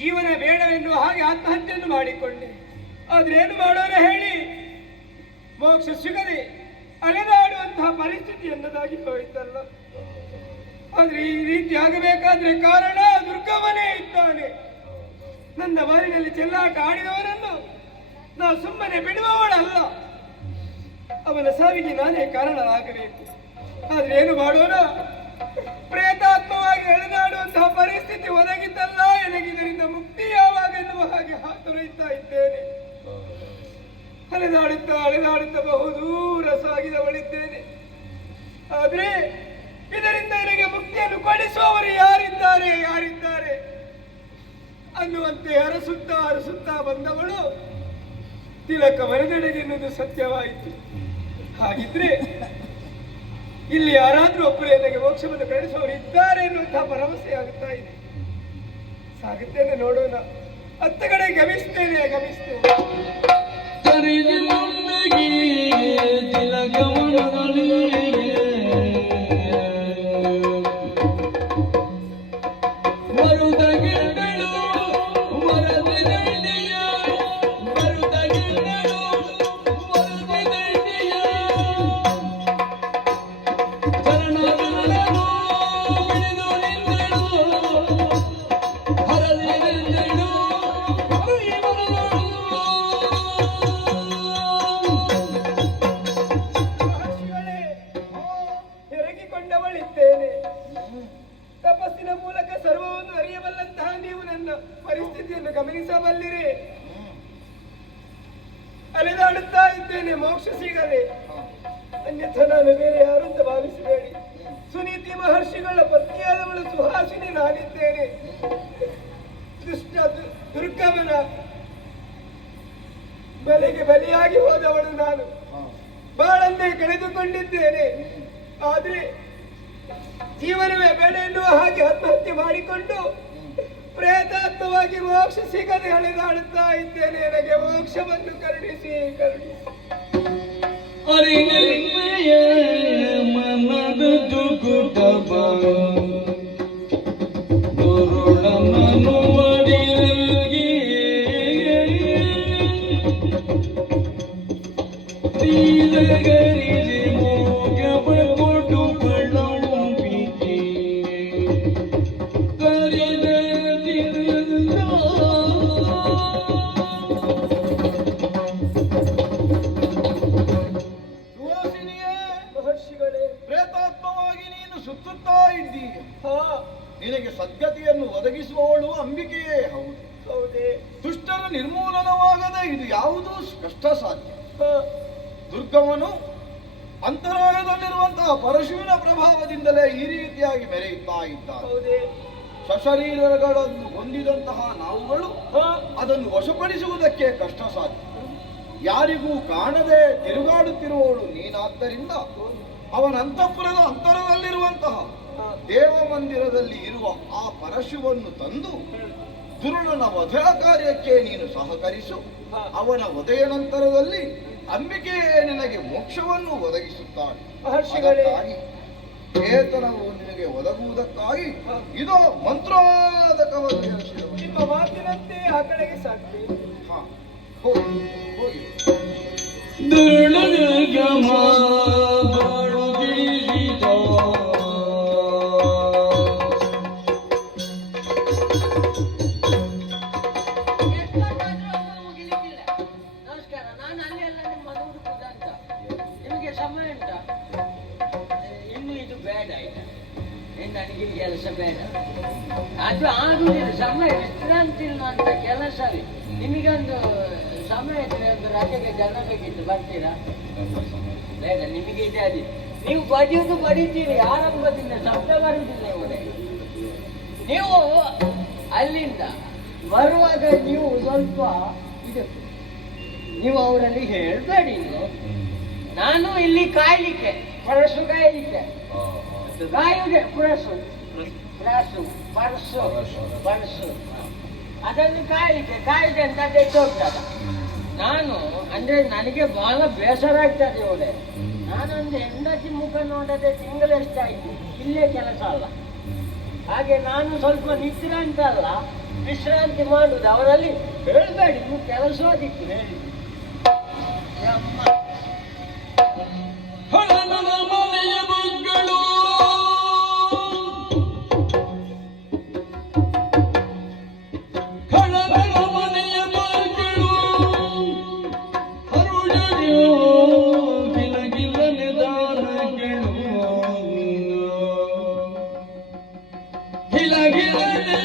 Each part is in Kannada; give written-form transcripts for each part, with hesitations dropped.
ಜೀವನ ಬೇಡವೆನ್ನುವ ಹಾಗೆ ಆತ್ಮಹತ್ಯೆಯನ್ನು ಮಾಡಿಕೊಂಡೆ. ಆದ್ರೆ ಏನು ಮಾಡೋಣ ಹೇಳಿ, ಮೋಕ್ಷ ಸಿಗದೆ ಅಲೆದಾಡುವಂತಹ ಪರಿಸ್ಥಿತಿ ಎನ್ನದಾಗಿ ಹೋಯಿತಲ್ಲ. ಆದ್ರೆ ಈ ರೀತಿ ಆಗಬೇಕಾದ್ರೆ ಕಾರಣ ದುರ್ಗವನೇ ಇದ್ದಾನೆ. ನನ್ನ ಬಾರಿನಲ್ಲಿ ಚೆಲ್ಲಾಟ ಆಡಿದವರನ್ನು ನಾವು ಸುಮ್ಮನೆ ಬಿಡುವವಳಲ್ಲ. ಅವನ ಸಾವಿಗೆ ನಾನೇ ಕಾರಣವಾಗಬೇಕು. ಆದ್ರೆ ಏನು ಮಾಡೋಣ, ಪ್ರೇತಾತ್ಮವಾಗಿ ಎಳೆದಾಡುವಂತಹ ಪರಿಸ್ಥಿತಿ ಒದಗಿದ್ದಲ್ಲ. ನನಗಿದರಿಂದ ಮುಕ್ತಿ ಯಾವಾಗ ಎನ್ನುವ ಹಾಗೆ ಹಾತೊರೆಯುತ್ತಾ ಇದ್ದೇನೆ. ಅಲೆದಾಡುತ್ತಾ ಅಲೆದಾಡುತ್ತಾ ಬಹುದೂರ ಸಾಗಿದವಳಿದ್ದೇನೆ. ಆದ್ರೆ ಇದರಿಂದ ನನಗೆ ಮುಕ್ತಿಯನ್ನು ಕೊಡಿಸುವವರು ಯಾರಿದ್ದಾರೆ ಅನ್ನುವಂತೆ ಅರಸುತ್ತಾ ಬಂದವಳು ತಿಲಕ ಮನೆದೆಡೆಗೆನ್ನುವುದು ಸತ್ಯವಾಯಿತು. ಹಾಗಿದ್ರೆ ಇಲ್ಲಿ ಯಾರಾದ್ರೂ ಒಬ್ಬರು ನನಗೆ ಮೋಕ್ಷವನ್ನು ಕಳಿಸುವವರು ಇದ್ದಾರೆ ಎನ್ನುವಂತಹ ಭರವಸೆ ಆಗುತ್ತಾ ಇದೆ. ಸಾಗುತ್ತೇನೆ, ನೋಡೋಣ. ಹತ್ತ ಕಡೆ ಗಮಿಸ್ತೇನೆ. ತಪಸ್ಸಿನ ಮೂಲಕ ಸರ್ವವನ್ನು ಅರಿಯಬಲ್ಲಂತಹ ನೀವು ನನ್ನ ಪರಿಸ್ಥಿತಿಯನ್ನು ಗಮನಿಸಬಲ್ಲಿರಿ. ಅಲೆದಾಡುತ್ತಾ ಇದ್ದೇನೆ, ಮೋಕ್ಷ ಸಿಗದೆ. ಅನ್ಯಥ ನಾನು ಬೇರೆ ಯಾರು ಅಂತ ಭಾವಿಸಬೇಡಿ. ಸುನೀತಿ ಮಹರ್ಷಿಗಳ ಪತ್ನಿಯಾದವಳು ಸುಹಾಸಿನಿ ನಾನಿದ್ದೇನೆ. ದುಷ್ಟ ದುರ್ಗಮನ ಬಲೆಗೆ ಬಲಿಯಾಗಿ ಹೋದವಳು ನಾನು. ಬಾಳನ್ನೇ ಕಳೆದುಕೊಂಡಿದ್ದೇನೆ. ಆದ್ರೆ ಜೀವನವೇ ಬೇಡ ಎನ್ನುವ ಹಾಗೆ ಆತ್ಮಹತ್ಯೆ ಮಾಡಿಕೊಂಡು ಪ್ರೇತಾತ್ಮವಾಗಿ ಮೋಕ್ಷ ಸಿಗದೆ ಅಲೆದಾಡುತ್ತಾ ಇದ್ದೇನೆ. ನನಗೆ ಮೋಕ್ಷವನ್ನು ಕರುಣಿಸಿ. ನಿನಗೆ ಸದ್ಗತಿಯನ್ನು ಒದಗಿಸುವವಳು ಅಂಬಿಕೆಯೇ ಹೌದೇ. ದುಷ್ಟರ ನಿರ್ಮೂಲನವಾಗದೆ ಇದು ಯಾವುದೂ ಕಷ್ಟ ಸಾಧ್ಯ. ದುರ್ಗಮನು ಅಂತರಾಳದಲ್ಲಿರುವಂತಹ ಪರಶುವಿನ ಪ್ರಭಾವದಿಂದಲೇ ಈ ರೀತಿಯಾಗಿ ಮೆರೆಯುತ್ತಾ ಇದ್ದಾರೆ. ಸಶರೀರಗಳನ್ನು ಹೊಂದಿದಂತಹ ನಾವುಗಳು ಅದನ್ನು ವಶಪಡಿಸುವುದಕ್ಕೆ ಕಷ್ಟ ಸಾಧ್ಯ. ಯಾರಿಗೂ ಕಾಣದೆ ತಿರುಗಾಡುತ್ತಿರುವವಳು ನೀನಾದ್ದರಿಂದ ಅವನ ಅಂತಃಪುರದ ಅಂತರದಲ್ಲಿರುವಂತಹ ದೇವ ಮಂದಿರದಲ್ಲಿ ಇರುವ ಆ ಪರಶುವನ್ನು ತಂದು ದುರುಳನ ವಧೆ ಕಾರ್ಯಕ್ಕೆ ನೀನು ಸಹಕರಿಸು. ಅವನ ವಧೆಯ ನಂತರದಲ್ಲಿ ಅಂಬಿಕೆಯೇ ನಿನಗೆ ಮೋಕ್ಷವನ್ನು ಒದಗಿಸುತ್ತಾಳೆ. ಅದಕ್ಕಾಗಿ ಚೇತನವು ನಿನಗೆ ಒದಗುವುದಕ್ಕಾಗಿ ಇದೋ ಮಂತ್ರೋದಕವನ್ನು ನಿಮ್ಮ ಮಾತಿನಂತೆ ಆ ಕಡೆಗೆ ಸಾಕ್ತಿ. ಹೋಗಿ ಕೆಲಸ ಬೇಡ, ಅದು ಆಗುದಿಲ್ಲ. ಸಮಯ ವಿಶ್ರಾಂತಿ ಅಂತ ಕೆಲಸವೇ. ನಿಮಗೊಂದು ಸಮಯ ಒಂದು ರಜೆಗೆ ಜನ ಬೇಕಿತ್ತು, ಬರ್ತೀರಾ? ಬೇಡ, ನಿಮಗೆ ಇದೆ. ಅದೇ ನೀವು ಬಡಿಯುವುದು ಬಡಿತೀರಿ, ಆರಂಭದಿಂದ ಶಬ್ದ ಬರುವುದಿಲ್ಲ. ಇವರೇ ನೀವು ಅಲ್ಲಿಂದ ಬರುವಾಗ ನೀವು ಸ್ವಲ್ಪ ಇದು ನೀವು ಅವರಲ್ಲಿ ಹೇಳ್ಬೇಡಿ. ನಾನು ಇಲ್ಲಿ ಕಾಯ್ಲಿಕ್ಕೆ, ಪರಸು ಕಾಯ್ಲಿಕ್ಕೆ, ಗಾಯುಗೆ ಪುರಸು ಪರಸು ಅದನ್ನು ಕಾಯ್ದೆ ಅಂತ ಹೋಗ್ತದೆ. ನಾನು ಅಂದ್ರೆ ನನಗೆ ಬಹಳ ಬೇಸರ ಆಗ್ತದೆ. ಇವಳೆ ನಾನೊಂದು ಹೆಂಡತಿ ಮುಖ ನೋಡದೆ ತಿಂಗಳೆಷ್ಟಾಯ್ತು, ಇಲ್ಲೇ ಕೆಲಸ ಅಲ್ಲ. ಹಾಗೆ ನಾನು ಸ್ವಲ್ಪ ನಿದ್ರೆ ಅಂತ ಅಲ್ಲ, ವಿಶ್ರಾಂತಿ ಮಾಡುದು. ಅವರಲ್ಲಿ ಹೇಳ್ಬೇಡಿ, ನೀವು ಕೆಲಸದಿತ್ತು ಹೇಳಿ. ಅಮ್ಮ ಹಳನನ ಮನೆಯ ಮಗಳು ಹಳನನ ಮನೆಯ ಮಗಳು ಹರುಳರು ಗಿಲಗಿಲನೆ ದಾನಗಳು ಗಿಲಗಿಲನೆ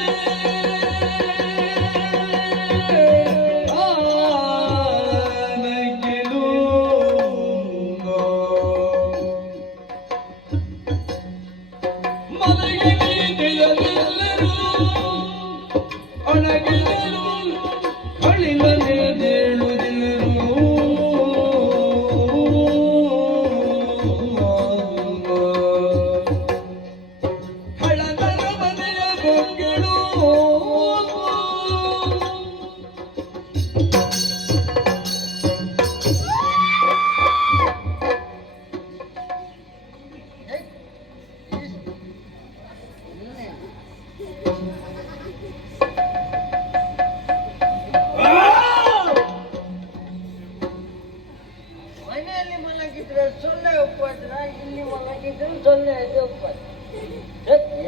ಮನೆಯಲ್ಲಿ ಮಲಗಿದ್ರೆ ಸೊಳ್ಳೆ ಉಪದ್ರ, ಇಲ್ಲಿ ಮಲಗಿದ್ರೆ ಸೊಳ್ಳೆ ಅದು ಉಪದ್ರ.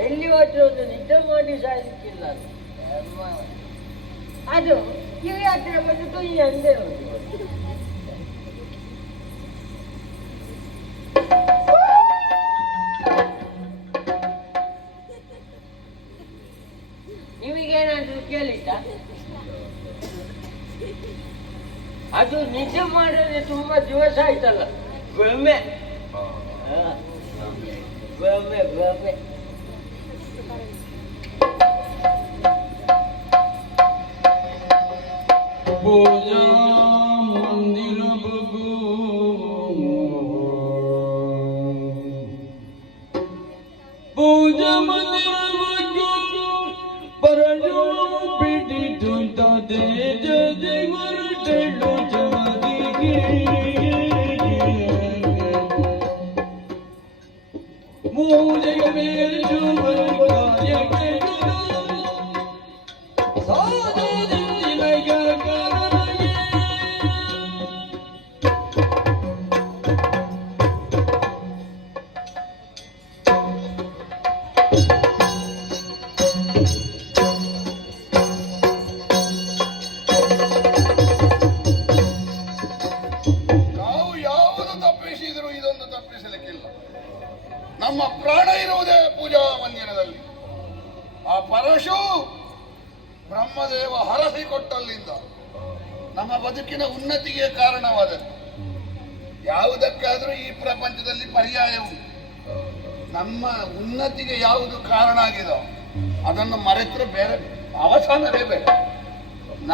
ಎಲ್ಲಿ ಹೋದ್ರೆ ಒಂದು ನಿದ್ದೆ ಮಾಡಿ ಸಾಯ್ಲಿಕ್ಕಿಲ್ಲ. ಅದು ಕಿವಿ ಹತ್ತಿರ ಬಂದು ತುಯ್ಯ ಅಂದೇ ಉಂಟು. ನಿಮಗೇನಾದ್ರೂ ಕೇಳಿದ್ದ? ಅದು ನಿಜ ಮಾಡಿದ್ರೆ ತುಂಬಾ ದಿವಸ ಆಯ್ತಲ್ಲ. ಭ್ರಮೆ ಭ್ರಮೆ ಭ್ರಮೆ. ಪೂಜಾ ಮಂದಿರ ಬಗು ಪೂಜಾ ಮಂದಿರ ಬಗು ಪರಜು ಬಿಡಿದು ತದೆ ಜದೆ ಹೊರಟೆಳು ಜಮದಿಗೆ ಮೂಲೆಯ ಮೇಲೆ ಕಾರ್ಯಕ್ಕೆ ನಾವು ಯಾವುದು ತಪ್ಪಿಸಿದರೂ ಇದೊಂದು ತಪ್ಪಿಸಲಿಕ್ಕಿಲ್ಲ. ನಮ್ಮ ಪ್ರಾಣ ಇರುವುದೇ ಪೂಜಾ ಮಂದಿರದಲ್ಲಿ. ಆ ಪರಶು ಬ್ರಹ್ಮದೇವ ಹರಸಿಕೊಟ್ಟಲ್ಲಿಂದ ನಮ್ಮ ಬದುಕಿನ ಉನ್ನತಿಗೆ ಕಾರಣವಾದದ್ದು. ಯಾವುದಕ್ಕಾದರೂ ಈ ಪ್ರಪಂಚದಲ್ಲಿ ಪರ್ಯಾಯ ಉಂಟು. ನಮ್ಮ ಉನ್ನತಿಗೆ ಯಾವುದು ಕಾರಣ ಆಗಿದೋ ಅದನ್ನು ಮರೆತರೆ ಬೇರೆ ಅವಸಾನವೇ ಬೇರೆ.